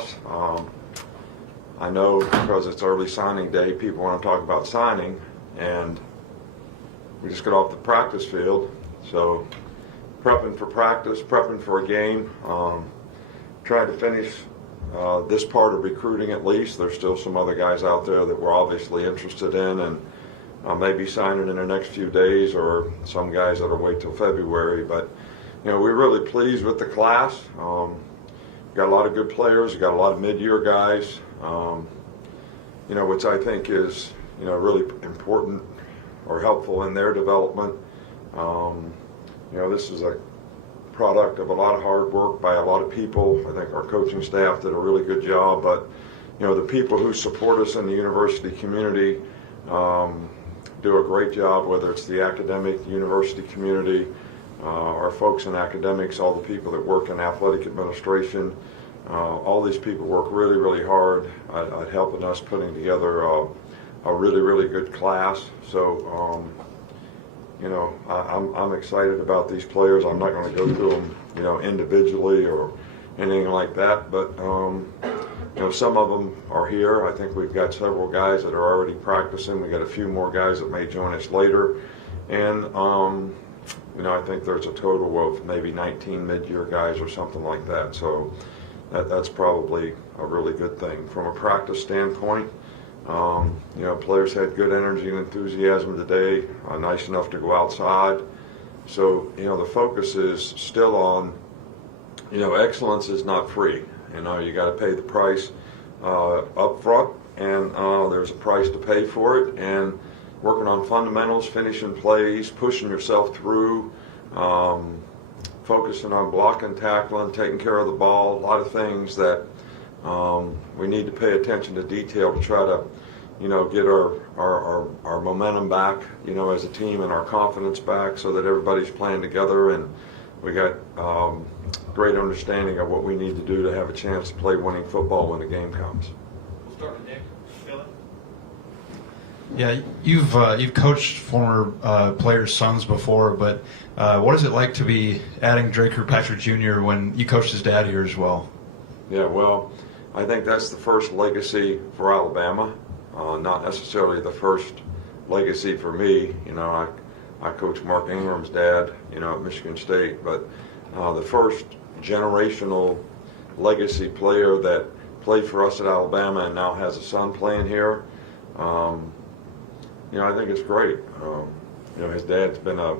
class. I know because it's early signing day, people want to talk about signing, and we just got off the practice field. So prepping for practice, prepping for a game, trying to finish this part of recruiting at least. There's still some other guys out there that we're obviously interested in and maybe signing in the next few days, or some guys that'll wait till February. But we're really pleased with the class. Got a lot of good players. Got a lot of mid-year guys, which I think is really important or helpful in their development. This is a product of a lot of hard work by a lot of people. I think our coaching staff did a really good job, but the people who support us in the university community do a great job, whether it's the academic university community, our folks in academics, all the people that work in athletic administration. All these people work really, really hard at helping us putting together a really, really good class. So, I'm excited about these players. I'm not going to go through them, individually or anything like that. But, some of them are here. I think we've got several guys that are already practicing. We got a few more guys that may join us later. And, I think there's a total of maybe 19 mid-year guys or something like that. So that's probably a really good thing. From a practice standpoint, players had good energy and enthusiasm today, nice enough to go outside. So, the focus is still on, excellence is not free. You got to pay the price up front, and there's a price to pay for it. And working on fundamentals, finishing plays, pushing yourself through, focusing on blocking, tackling, taking care of the ball, a lot of things that we need to pay attention to detail to try to, get our momentum back, as a team, and our confidence back, so that everybody's playing together and we got great understanding of what we need to do to have a chance to play winning football when the game comes. We'll start with Nick. Philip. Yeah, you've coached former players' sons before, but what is it like to be adding Drake Kirkpatrick Jr. when you coached his dad here as well? Yeah, well, I think that's the first legacy for Alabama, not necessarily the first legacy for me. I coached Mark Ingram's dad, at Michigan State, but the first generational legacy player that played for us at Alabama and now has a son playing here, I think it's great. His dad's been a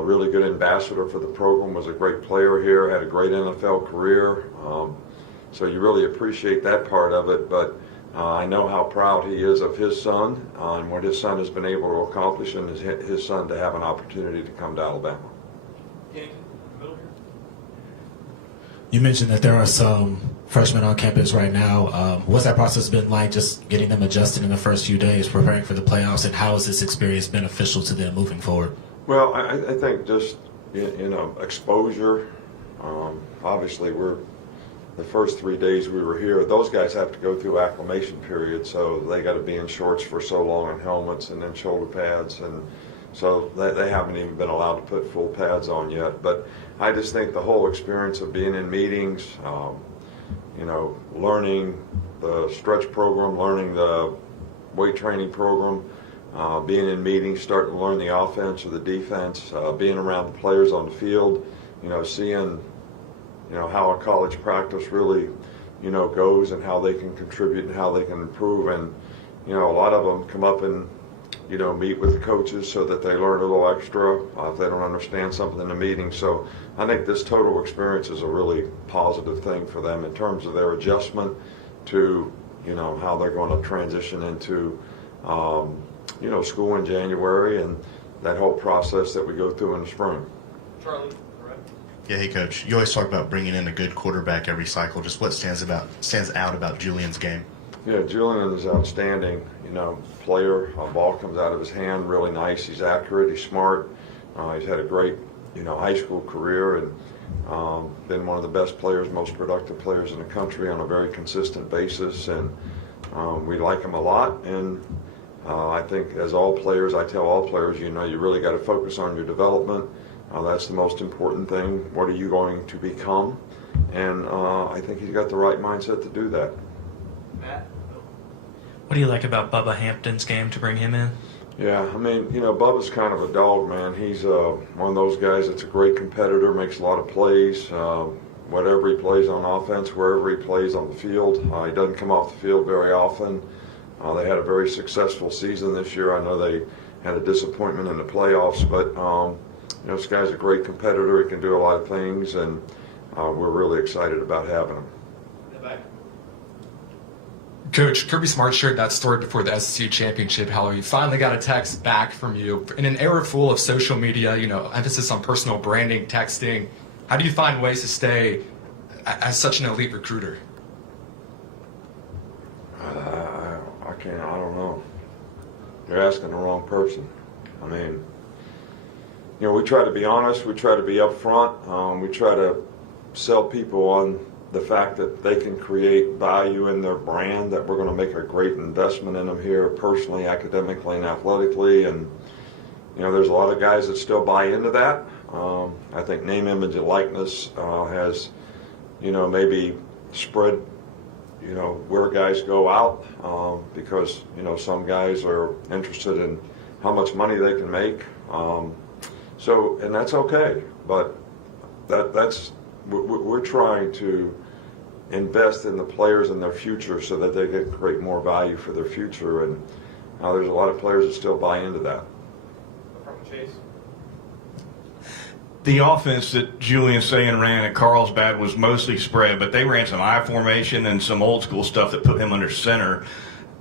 really good ambassador for the program, was a great player here, had a great NFL career. So you really appreciate that part of it, but I know how proud he is of his son and what his son has been able to accomplish, and his son to have an opportunity to come to Alabama. You mentioned that there are some freshmen on campus right now. What's that process been like, just getting them adjusted in the first few days, preparing for the playoffs, and how has this experience beneficial to them moving forward? Well, I think just, exposure. Obviously, the first 3 days we were here, those guys have to go through acclimation period, so they got to be in shorts for so long and helmets and then shoulder pads, and so they haven't even been allowed to put full pads on yet. But I just think the whole experience of being in meetings, learning the stretch program, learning the weight training program, being in meetings, starting to learn the offense or the defense, being around the players on the field, seeing how a college practice really, goes and how they can contribute and how they can improve. And, a lot of them come up and, meet with the coaches so that they learn a little extra if they don't understand something in the meeting. So I think this total experience is a really positive thing for them in terms of their adjustment to, how they're going to transition into, school in January and that whole process that we go through in the spring. Charlie. Yeah, hey Coach. You always talk about bringing in a good quarterback every cycle. Just what stands out about Julian's game? Yeah, Julian is outstanding. Player. Ball comes out of his hand really nice. He's accurate. He's smart. He's had a great, high school career and been one of the best players, most productive players in the country on a very consistent basis. And we like him a lot. And I think as all players, I tell all players, you really got to focus on your development. That's the most important thing. What are you going to become? And I think he's got the right mindset to do that. Matt? What do you like about Bubba Hampton's game to bring him in? Yeah, I mean, Bubba's kind of a dog, man. He's one of those guys that's a great competitor, makes a lot of plays. Whatever he plays on offense, wherever he plays on the field. He doesn't come off the field very often. They had a very successful season this year. I know they had a disappointment in the playoffs, but this guy's a great competitor. He can do a lot of things, and we're really excited about having him. Coach, Kirby Smart shared that story before the SEC championship, how he finally got a text back from you. In an era full of social media, emphasis on personal branding, texting, how do you find ways to stay as such an elite recruiter? I don't know. You're asking the wrong person. I mean, we try to be honest. We try to be upfront. We try to sell people on the fact that they can create value in their brand, that we're going to make a great investment in them here personally, academically, and athletically. And, there's a lot of guys that still buy into that. I think name, image, and likeness has, maybe spread, where guys go out because, some guys are interested in how much money they can make. And that's okay. But we're trying to invest in the players and their future so that they can create more value for their future. And there's a lot of players that still buy into that. From Chase. The offense that Julian Saban ran at Carlsbad was mostly spread, but they ran some I formation and some old school stuff that put him under center.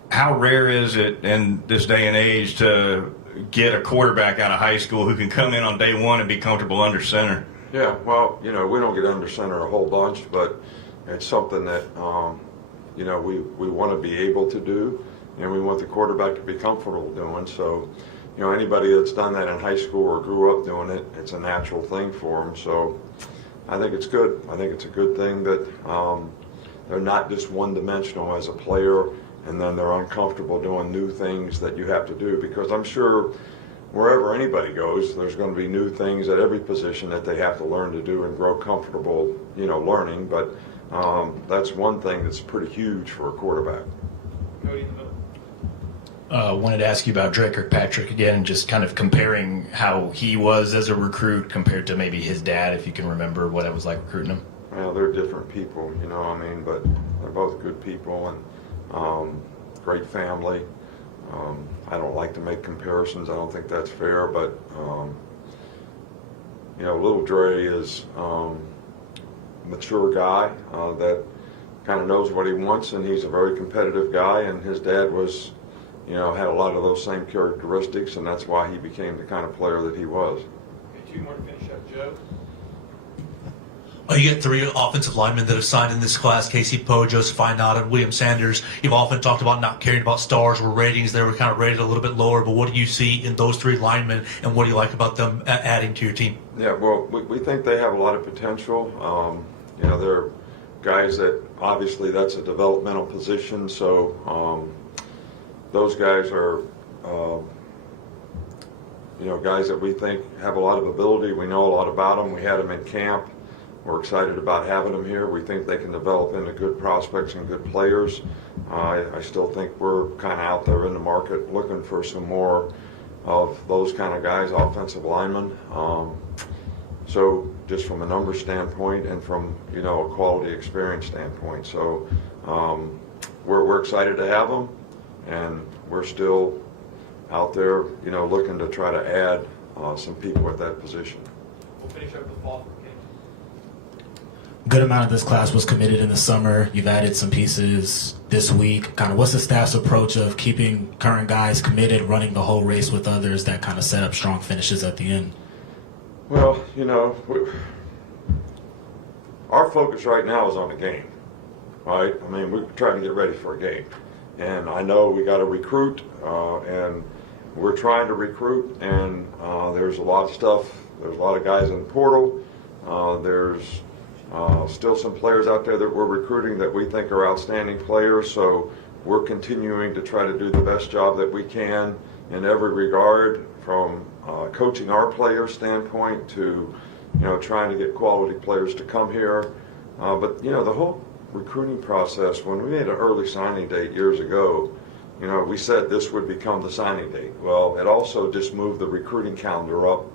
How rare is it in this day and age to get a quarterback out of high school who can come in on day one and be comfortable under center? Yeah, well, we don't get under center a whole bunch, but it's something that, we want to be able to do, and we want the quarterback to be comfortable doing. So, anybody that's done that in high school or grew up doing it, it's a natural thing for them. So I think it's good. I think it's a good thing that they're not just one-dimensional as a player, and then they're uncomfortable doing new things that you have to do, because I'm sure wherever anybody goes, there's going to be new things at every position that they have to learn to do and grow comfortable, learning. But that's one thing that's pretty huge for a quarterback. Cody in the middle. Wanted to ask you about Dre Kirkpatrick again, and just kind of comparing how he was as a recruit compared to maybe his dad, if you can remember what it was like recruiting him. Well, they're different people, but they're both good people and great family. I don't like to make comparisons. I don't think that's fair, but little Dre is a mature guy that kind of knows what he wants, and he's a very competitive guy, and his dad was, had a lot of those same characteristics, and that's why he became the kind of player that he was. Okay, 2 more to finish up. Joe? You get 3 offensive linemen that have signed in this class: Casey Poe, Joseph Inada, and William Sanders. You've often talked about not caring about stars or ratings. They were kind of rated a little bit lower, but what do you see in those 3 linemen, and what do you like about them adding to your team? Yeah, well, we think they have a lot of potential. They're guys that, obviously, that's a developmental position, so those guys are, guys that we think have a lot of ability. We know a lot about them. We had them in camp. We're excited about having them here. We think they can develop into good prospects and good players. I still think we're kind of out there in the market looking for some more of those kind of guys, offensive linemen. So just from a number standpoint and from, a quality experience standpoint. So we're excited to have them, and we're still out there, looking to try to add some people at that position. We'll finish up with Paul. Good amount of this class was committed in the summer. You've added some pieces this week. Kind of what's the staff's approach of keeping current guys committed, running the whole race with others that kind of set up strong finishes at the end? Well, our focus right now is on the game, right? I mean, we're trying to get ready for a game. And I know we got to recruit, and we're trying to recruit, and there's a lot of stuff. There's a lot of guys in the portal. There's still some players out there that we're recruiting that we think are outstanding players, so we're continuing to try to do the best job that we can in every regard, from coaching our players standpoint to, trying to get quality players to come here. But, the whole recruiting process, when we made an early signing date years ago, we said this would become the signing date. Well, it also just moved the recruiting calendar up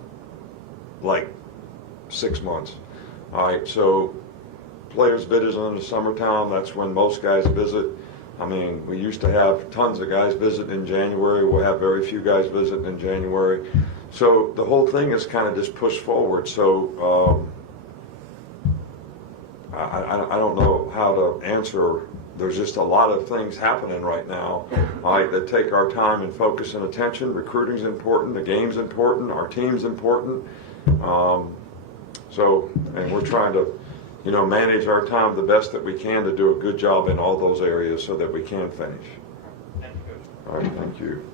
like 6 months. All right, so players visit in the summertime. That's when most guys visit. I mean, we used to have tons of guys visit in January. We'll have very few guys visit in January. So the whole thing is kind of just pushed forward. So I don't know how to answer. There's just a lot of things happening right now, that take our time and focus and attention. Recruiting's important, the game's important, our team's important. And we're trying to, manage our time the best that we can to do a good job in all those areas so that we can finish. Thank you, Coach. All right, thank you.